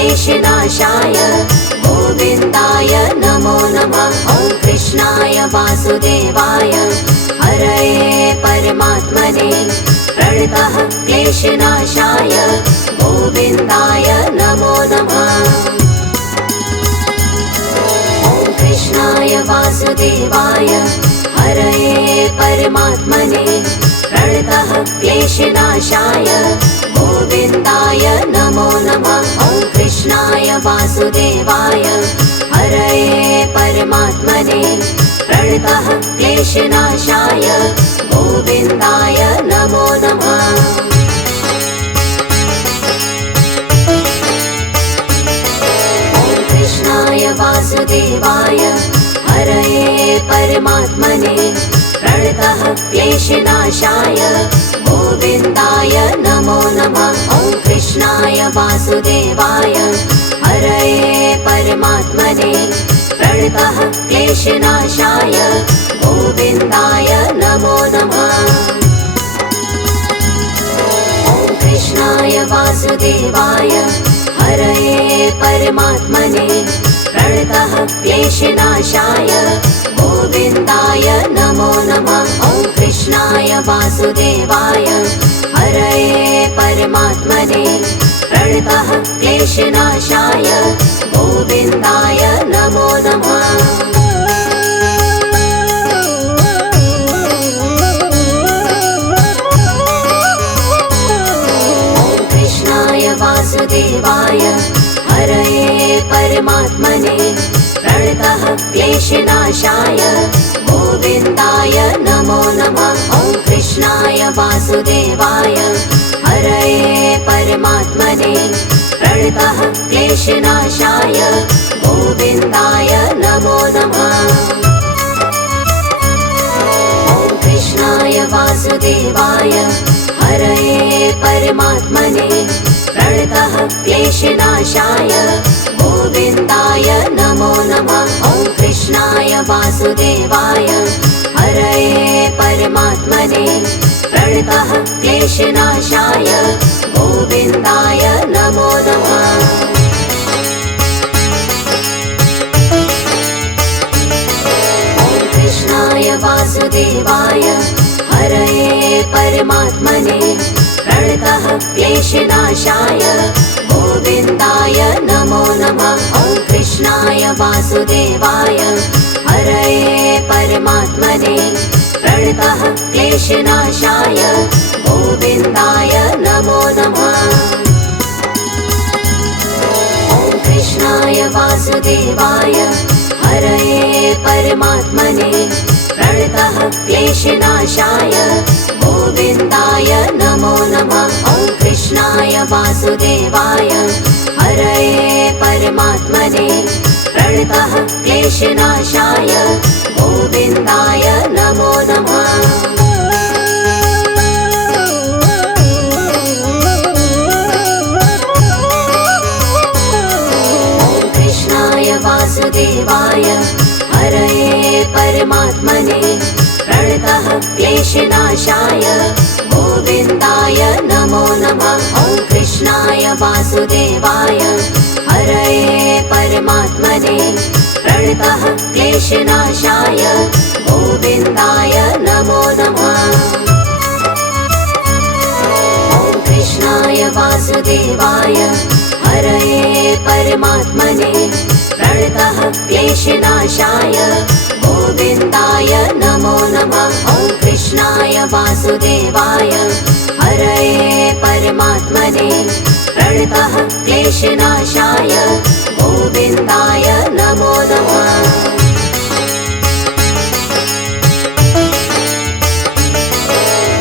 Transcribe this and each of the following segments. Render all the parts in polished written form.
क्लेशनाशाय गोविन्दाय नमो नमः। ॐ कृष्णाय वासुदेवाय हरये परमात्मने प्रणतः क्लेशनाशाय गोविन्दाय नमो नमः। ॐ कृष्णाय वासुदेवाय हरये परमात्मने प्रणतः क्लेशनाशाय गोविन्दाय नमो नमः। ॐ कृष्णाय वासुदेवाय हरये परमात्मने प्रणतः क्लेशनाशाय गोविन्दाय नमो नमः। ॐ कृष्णाय वासुदेवाय हरये परमात्मने प्रणतः क्लेशनाशाय गोविन्दाय नमो नमः। ॐ कृष्णाय वासुदेवाय हरये परमात्मने प्रणतः क्लेशनाशाय गोविन्दाय नमो नमः। ॐ कृष्णाय वासुदेवाय हरये परमात्मने प्रणतः क्लेशनाशाय गोविन्दाय नमो नमः। ॐ कृष्णाय वासुदेवाय हरये परमात्मने प्रणतः क्लेशनाशाय गोविन्दाय नमो नमः। ॐ कृष्णाय वासुदेवाय हरये परमात्मने प्रणतः क्लेशनाशाय गोविन्दाय नमो नमः। ॐ कृष्णाय वासुदेवाय हरये परमात्मने प्रणतः क्लेशनाशाय गोविन्दाय नमो नमः। ॐ कृष्णाय वासुदेवाय हरये परमात्मने प्रणतः क्लेशनाशाय गोविन्दाय नमो नमः। ॐ कृष्णाय वासुदेवाय हरये परमात्मने प्रणतः क्लेशनाशाय गोविन्दाय नमो नमः। ॐ कृष्णाय वासुदेवाय हरये परमात्मने प्रणतः क्लेशनाशाय गोविन्दाय नमो नमः। ॐ कृष्णाय वासुदेवाय हरये परमात्मने प्रणतः क्लेशनाशाय गोविन्दाय नमो नमः। ॐ कृष्णाय वासुदेवाय हरये परमात्मने प्रणतः क्लेशनाशाय गोविन्दाय नमो नमः। ॐ कृष्णाय वासुदेवाय हरये परमात्मने प्रणतः क्लेशनाशाय गोविन्दाय नमो नमः। ॐ कृष्णाय वासुदेवाय हरये परमात्मने प्रणतः क्लेशनाशाय गोविन्दाय नमो नमः। ॐ कृष्णाय वासुदेवाय हरये परमात्मने प्रणतः क्लेशनाशाय गोविन्दाय नमो नमः। ॐ कृष्णाय वासुदेवाय हरये परमात्मने प्रणतः क्लेशनाशाय गोविन्दाय नमो नमः। ॐ कृष्णाय वासुदेवाय हरये परमात्मने प्रणतः क्लेशनाशाय गोविन्दाय नमो नमः।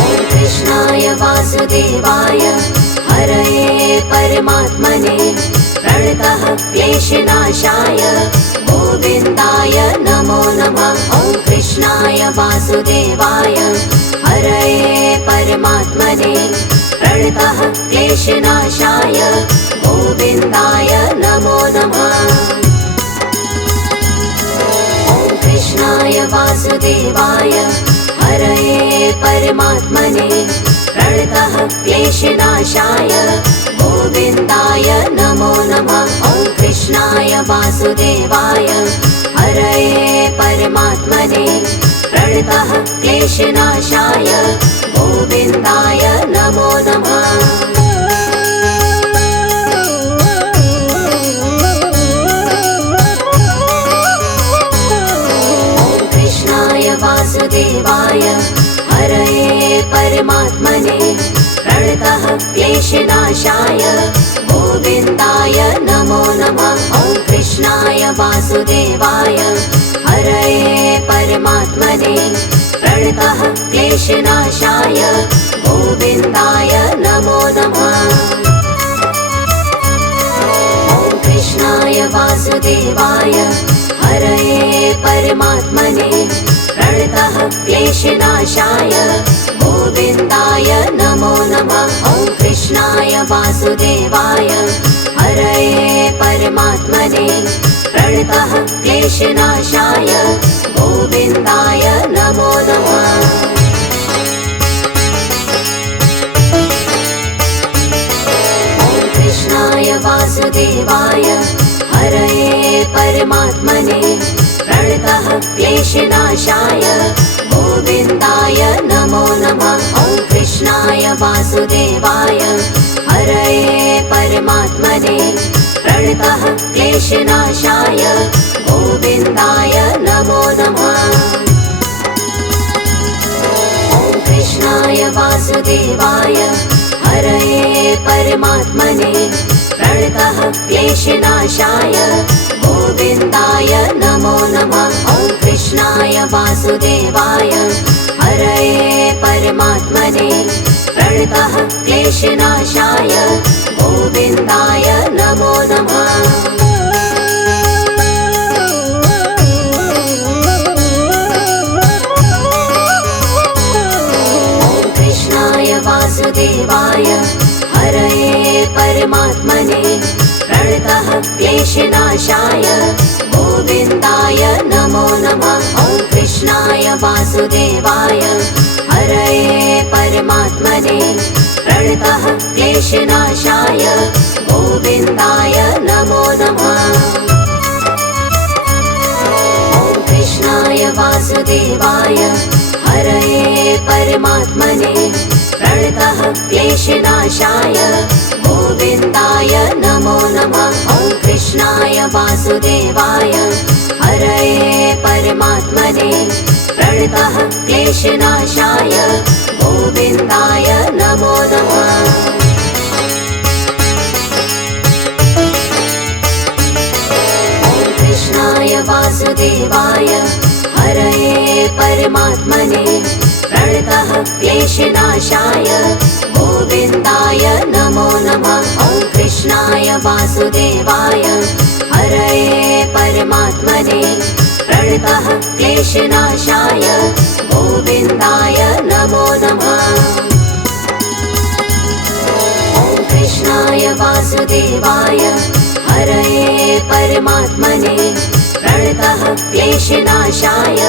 ॐ कृष्णाय वासुदेवाय हरये परमात्मने प्रणतः क्लेशनाशाय गोविन्दाय नमो नमः। ॐ कृष्णाय वासुदेवाय हरये परमात्मने प्रणतः क्लेशनाशाय गोविन्दाय नमो नमः। ॐ कृष्णाय वासुदेवाय हरये परमात्मने प्रणतः क्लेशनाशाय गोविन्दाय नमो नमः। वासुदेवाय हरये परमात्मने प्रणतः क्लेशनाशाय गोविन्दाय नमो नमः। वासुदेवाय हरये परमात्मने प्रणतः क्लेशनाशाय गोविन्दाय नमो नमः। ॐ कृष्णाय वासुदेवाय हरये परमात्मने प्रणतः क्लेशनाशाय गोविन्दाय नमो नमः। ॐ कृष्णाय वासुदेवाय हरये परमात्मने प्रणतः क्लेशनाशाय गोविन्दाय नमो नमः। ॐ कृष्णाय वासुदेवाय हरये परमात्मने प्रणतः क्लेशनाशाय गोविन्दाय नमो नमः। ॐ कृष्णाय वासुदेवाय हरये परमात्मने प्रणतः क्लेशनाशाय गोविन्दाय नमो नमः। ॐ कृष्णाय वासुदेवाय हरये परमात्मने प्रणतः क्लेशनाशाय गोविन्दाय नमो नमः। ॐ कृष्णाय वासुदेवाय हरये परमात्मने प्रणतः क्लेशनाशाय गोविन्दाय नमो नमः। ॐ कृष्णाय वासुदेवाय हरये परमात्मने प्रणतः क्लेशनाशाय गोविन्दाय नमो नमः। ॐ कृष्णाय वासुदेवाय हरये परमात्मने प्रणतः क्लेशनाशाय गोविन्दाय नमो नमः। ॐ कृष्णाय वासुदेवाय हरये परमात्मने प्रणतः क्लेशनाशाय गोविन्दाय नमो नमः। ॐ कृष्णाय वासुदेवाय हरये परमात्मने प्रणतः क्लेशनाशाय गोविन्दाय नमो नमः। ॐ कृष्णाय वासुदेवाय हरये परमात्मने प्रणतः क्लेशनाशाय गोविन्दाय नमो नमः। ॐ कृष्णाय वासुदेवाय हरये परमात्मने प्रणतः क्लेशनाशाय गोविन्दाय नमो नमः। ॐ कृष्णाय वासुदेवाय हरये परमात्मने प्रणतः क्लेशनाशाय गोविन्दाय नमो नमः। ॐ कृष्णाय वासुदेवाय हरये परमात्मने प्रणतः क्लेशनाशाय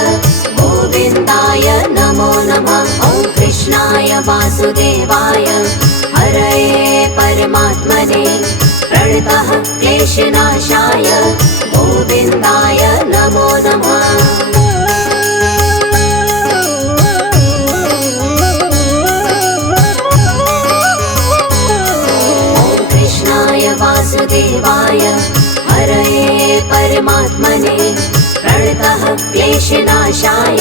गोविन्दाय नमो नमः। ॐ कृष्णाय वासुदेवाय हरये परमात्मने प्रणतः क्लेशनाशाय गोविन्दाय नमो नमः। ॐ कृष्णाय वासुदेवाय हरये परमात्मने प्रणतः क्लेशनाशाय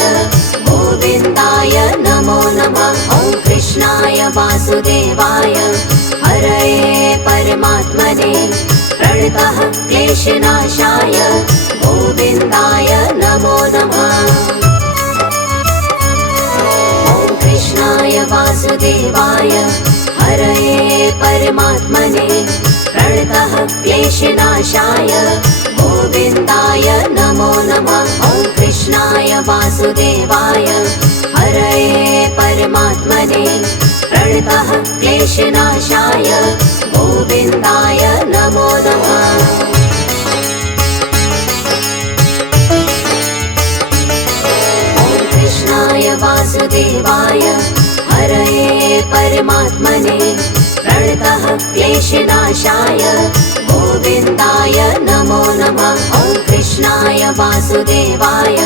गोविन्दाय नमो नमः। ॐ कृष्णाय वासुदेवाय हरये परमात्मने प्रणतः क्लेशनाशाय गोविन्दाय नमो नमः। ॐ कृष्णाय वासुदेवाय हरये परमात्मने प्रणतः क्लेशनाशाय गोविन्दाय नमो नमः। ॐ कृष्णाय वासुदेवाय हरये परमात्मने प्रणतः क्लेशनाशाय गोविन्दाय नमो नमः। ॐ कृष्णाय वासुदेवाय हरये परमात्मने प्रणतः क्लेशनाशाय गोविन्दाय नमो नमः। वासुदेवाय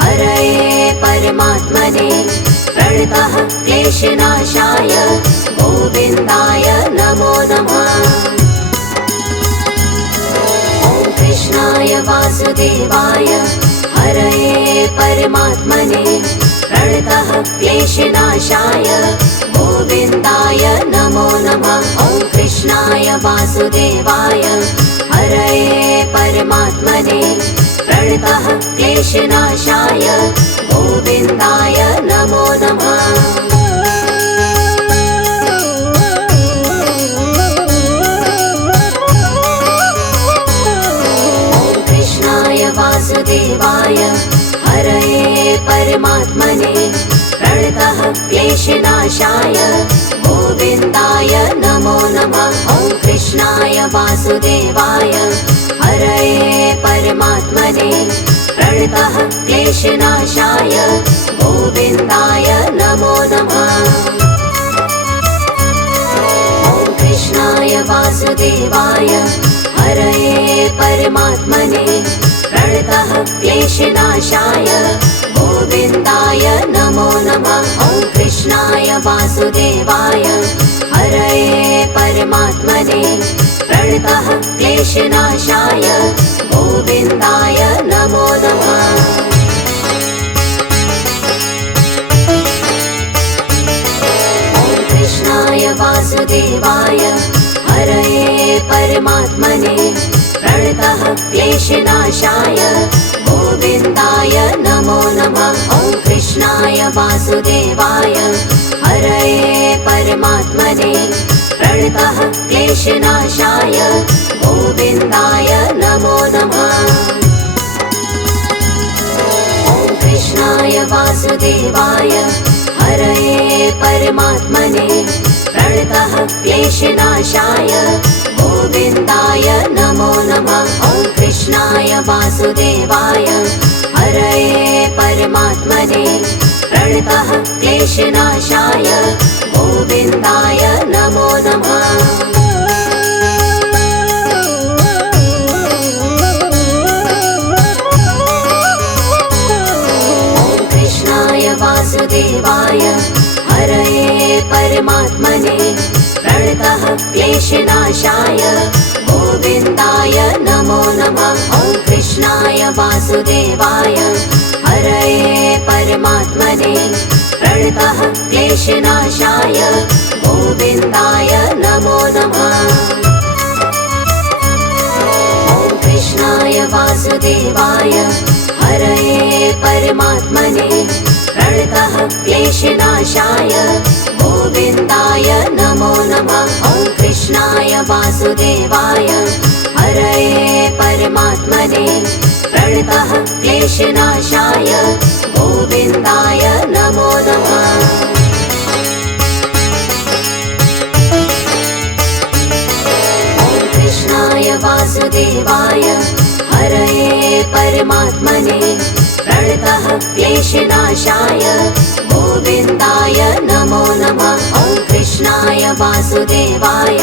हरये परमात्मने प्रणतः क्लेशनाशाय गोविन्दाय नमो नमः। ॐ कृष्णाय वासुदेवाय हरये परमात्मने प्रणतः क्लेशनाशाय गोविन्दाय नमो नमः। ॐ कृष्णाय वासुदेवाय हरये परमात्मने प्रणतः क्लेशनाशाय गोविन्दाय नमो नमः। ॐ कृष्णाय वासुदेवाय हरये परमात्मने प्रणतः क्लेशनाशाय गोविन्दाय नमो नमः। ॐ कृष्णाय वासुदेवाय हरये परमात्मने प्रणतः क्लेशनाशाय गोविन्दाय नमो नमः। ॐ कृष्णाय वासुदेवाय हरये परमात्मने प्रणतः क्लेशनाशाय गोविन्दाय नमो नमः। ॐ कृष्णाय वासुदेवाय हरये परमात्मने प्रणतः क्लेशनाशाय गोविन्दाय नमो नमः। ॐ कृष्णाय वासुदेवाय हरये परमात्मने प्रणतः क्लेशनाशाय गोविन्दाय नमो नमः। ॐ कृष्णाय वासुदेवाय हरये परमात्मने प्रणतः क्लेशनाशाय गोविन्दाय नमो नमः। ॐ कृष्णाय वासुदेवाय हरये परमात्मने प्रणतः क्लेशनाशाय गोविन्दाय नमो नमः। ॐ कृष्णाय वासुदेवाय हरये परमात्मने प्रणतः क्लेशनाशाय गोविन्दाय नमो नमः। ॐ कृष्णाय वासुदेवाय हरये परमात्मने प्रणतः क्लेशनाशाय गोविन्दाय नमो नमः। ॐ कृष्णाय वासुदेवाय हरये परमात्मने प्रणतः क्लेशनाशाय गोविन्दाय नमो नमः। ॐ कृष्णाय वासुदेवाय हरये परमात्मने प्रणतः क्लेशनाशाय गोविन्दाय नमो नमः। ॐ कृष्णाय वासुदेवाय हरये परमात्मने प्रणतः क्लेशनाशाय गोविन्दाय नमो नमः। ॐ कृष्णाय वासुदेवाय हरये परमात्मने प्रणतः क्लेशनाशाय गोविन्दाय नमो नमः। ॐ कृष्णाय वासुदेवाय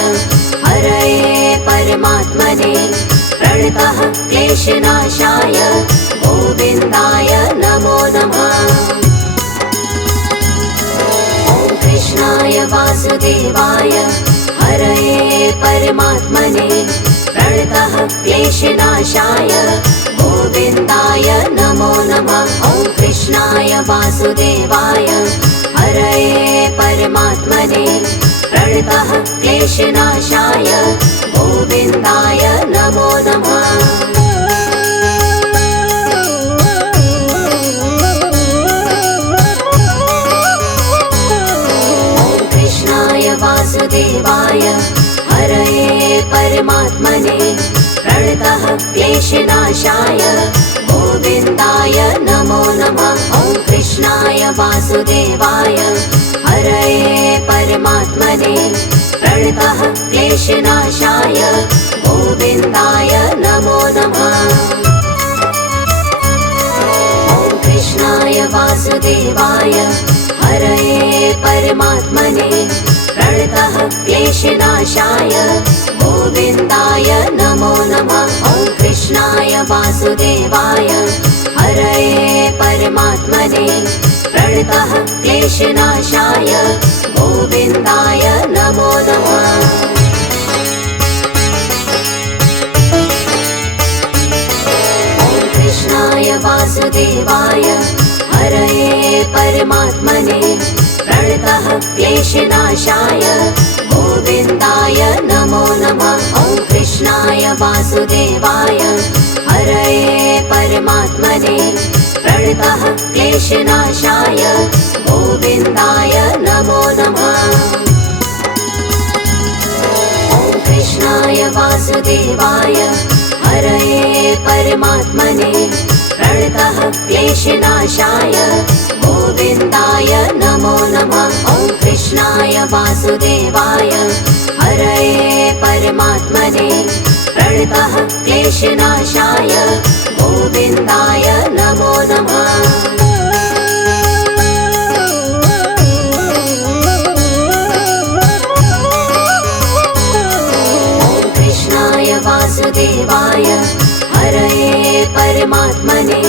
हरये परमात्मने प्रणतः क्लेशनाशाय गोविन्दाय नमो नमः। ॐ कृष्णाय वासुदेवाय हरये परमात्मने प्रणतः क्लेशनाशाय गोविन्दाय नमो नमः। ॐ कृष्णाय वासुदेवाय हरये परमात्मने प्रणतः क्लेशनाशाय गोविन्दाय नमो नमः। ॐ कृष्णाय वासुदेवाय हरये परमात्मने प्रणतः क्लेशनाशाय गोविन्दाय नमो नमः। ॐ कृष्णाय वासुदेवाय हरये परमात्मने प्रणतः क्लेशनाशाय गोविन्दाय नमो नमः। ॐ कृष्णाय वासुदेवाय हरये परमात्मने प्रणतः क्लेशनाशाय गोविन्दाय नमो नमः। ॐ कृष्णाय वासुदेवाय परमात्मने प्रणतः क्लेशनाशाय गोविन्दाय नमो नमः। ॐ कृष्णाय वासुदेवाय हरये परमात्मने प्रणतः क्लेशनाशाय गोविन्दाय नमो नमः। ॐ कृष्णाय वासुदेवाय हरये परमात्मने प्रणतः क्लेशनाशाय गोविन्दाय नमो नमः। ॐ कृष्णाय वासुदेवाय हरये परमात्मने प्रणतः क्लेशनाशाय गोविन्दाय नमो नमः। ॐ कृष्णाय वासुदेवाय हरये परमात्मने प्रणतः क्लेशनाशाय गोविन्दाय नमो नमः। ॐ कृष्णाय वासुदेवाय हरये परमात्मने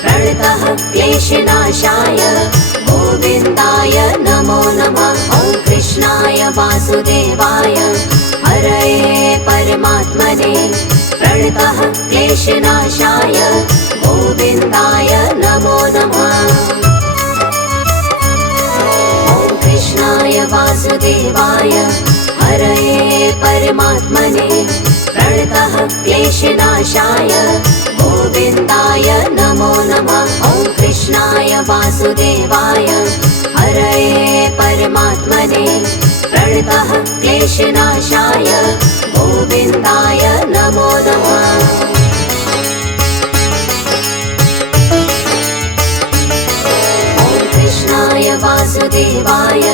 प्रणतः क्लेशनाशाय गोविन्दाय नमो नमः। ॐ कृष्णाय वासुदेवाय हरये परमात्मने प्रणतः क्लेशनाशाय गोविन्दाय नमो नमः। ॐ कृष्णाय वासुदेवाय हरये परमात्मने प्रणतः क्लेशनाशाय गोविन्दाय नमो नमः। ॐ कृष्णाय वासुदेवाय हरये परमात्मने प्रणतः क्लेशनाशाय गोविन्दाय नमो नमः। ॐ कृष्णाय वासुदेवाय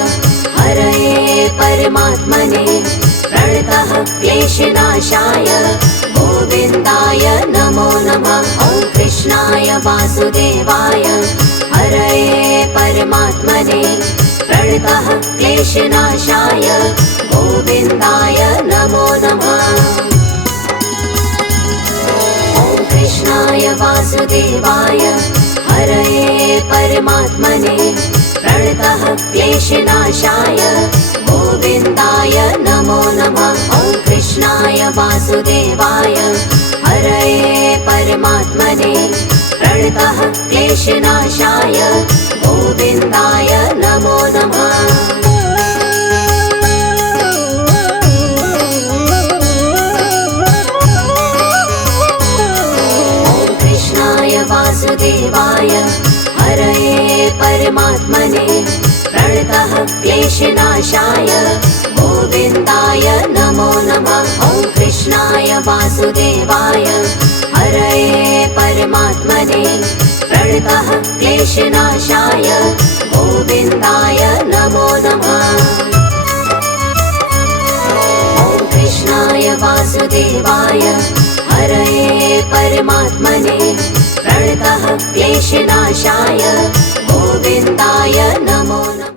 हरये परमात्मने प्रणतः क्लेशनाशाय गोविन्दाय नमो नमः। ॐ कृष्णाय वासुदेवाय हरये परमात्मने प्रणतः क्लेशनाशाय गोविन्दाय नमो नमः। ॐ कृष्णाय वासुदेवाय हरये परमात्मने प्रणतः क्लेशनाशाय गोविन्दाय नमो नमः। ॐ कृष्णाय वासुदेवाय हरये परमात्मने प्रणतः क्लेशनाशाय गोविन्दाय नमो नमः। ॐ कृष्णाय वासुदेवाय हरये परमात्मने प्रणतः क्लेशनाशाय गोविन्दाय नमो नमः। ॐ कृष्णाय वासुदेवाय हरये परमात्मने प्रणतः क्लेशनाशाय गोविन्दाय नमो नमः। ॐ कृष्णाय वासुदेवाय हरये परमात्मने प्रणतः क्लेशनाशाय गोविन्दाय नमो नमः।